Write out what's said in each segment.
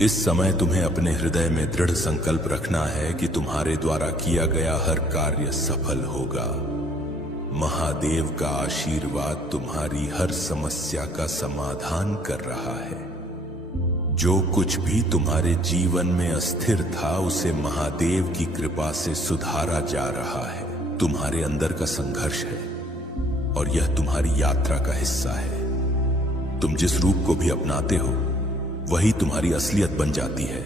इस समय तुम्हें अपने हृदय में दृढ़ संकल्प रखना है कि तुम्हारे द्वारा किया गया हर कार्य सफल होगा। महादेव का आशीर्वाद तुम्हारी हर समस्या का समाधान कर रहा है। जो कुछ भी तुम्हारे जीवन में अस्थिर था उसे महादेव की कृपा से सुधारा जा रहा है। तुम्हारे अंदर का संघर्ष है और यह तुम्हारी यात्रा का हिस्सा है। तुम जिस रूप को भी अपनाते हो वही तुम्हारी असलियत बन जाती है।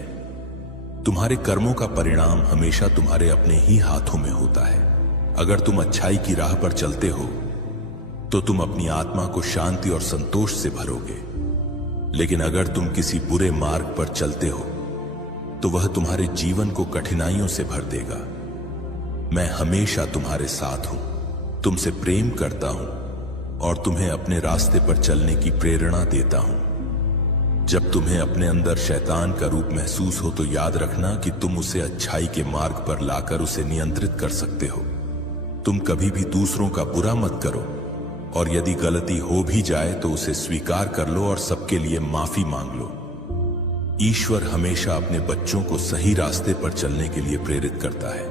तुम्हारे कर्मों का परिणाम हमेशा तुम्हारे अपने ही हाथों में होता है। अगर तुम अच्छाई की राह पर चलते हो तो तुम अपनी आत्मा को शांति और संतोष से भरोगे, लेकिन अगर तुम किसी बुरे मार्ग पर चलते हो तो वह तुम्हारे जीवन को कठिनाइयों से भर देगा। मैं हमेशा तुम्हारे साथ हूं, तुमसे प्रेम करता हूं और तुम्हें अपने रास्ते पर चलने की प्रेरणा देता हूं। जब तुम्हें अपने अंदर शैतान का रूप महसूस हो तो याद रखना कि तुम उसे अच्छाई के मार्ग पर लाकर उसे नियंत्रित कर सकते हो। तुम कभी भी दूसरों का बुरा मत करो और यदि गलती हो भी जाए तो उसे स्वीकार कर लो और सबके लिए माफी मांग लो। ईश्वर हमेशा अपने बच्चों को सही रास्ते पर चलने के लिए प्रेरित करता है।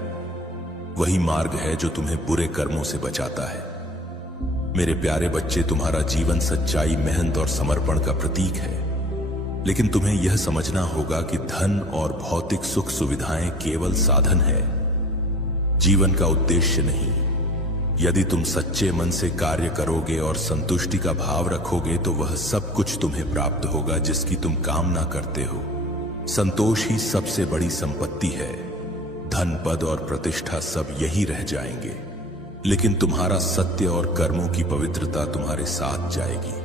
वही मार्ग है जो तुम्हें बुरे कर्मों से बचाता है। मेरे प्यारे बच्चे, तुम्हारा जीवन सच्चाई, मेहनत और समर्पण का प्रतीक है, लेकिन तुम्हें यह समझना होगा कि धन और भौतिक सुख सुविधाएं केवल साधन है, जीवन का उद्देश्य नहीं। यदि तुम सच्चे मन से कार्य करोगे और संतुष्टि का भाव रखोगे तो वह सब कुछ तुम्हें प्राप्त होगा जिसकी तुम कामना करते हो। संतोष ही सबसे बड़ी संपत्ति है। धन, पद और प्रतिष्ठा सब यही रह जाएंगे, लेकिन तुम्हारा सत्य और कर्मों की पवित्रता तुम्हारे साथ जाएगी।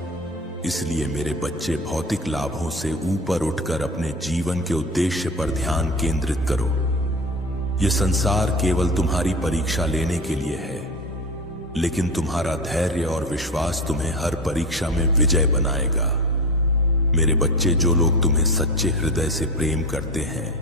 इसलिए मेरे बच्चे, भौतिक लाभों से ऊपर उठकर अपने जीवन के उद्देश्य पर ध्यान केंद्रित करो। यह संसार केवल तुम्हारी परीक्षा लेने के लिए है, लेकिन तुम्हारा धैर्य और विश्वास तुम्हें हर परीक्षा में विजय बनाएगा। मेरे बच्चे, जो लोग तुम्हें सच्चे हृदय से प्रेम करते हैं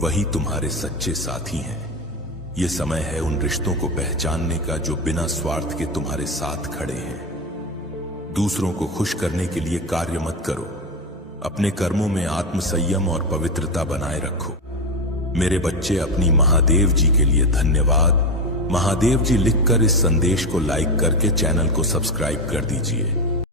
वही तुम्हारे सच्चे साथी हैं। यह समय है उन रिश्तों को पहचानने का जो बिना स्वार्थ के तुम्हारे साथ खड़े हैं। दूसरों को खुश करने के लिए कार्य मत करो, अपने कर्मों में आत्मसंयम और पवित्रता बनाए रखो। मेरे बच्चे, अपनी महादेव जी के लिए धन्यवाद। महादेव जी लिखकर इस संदेश को लाइक करके चैनल को सब्सक्राइब कर दीजिए।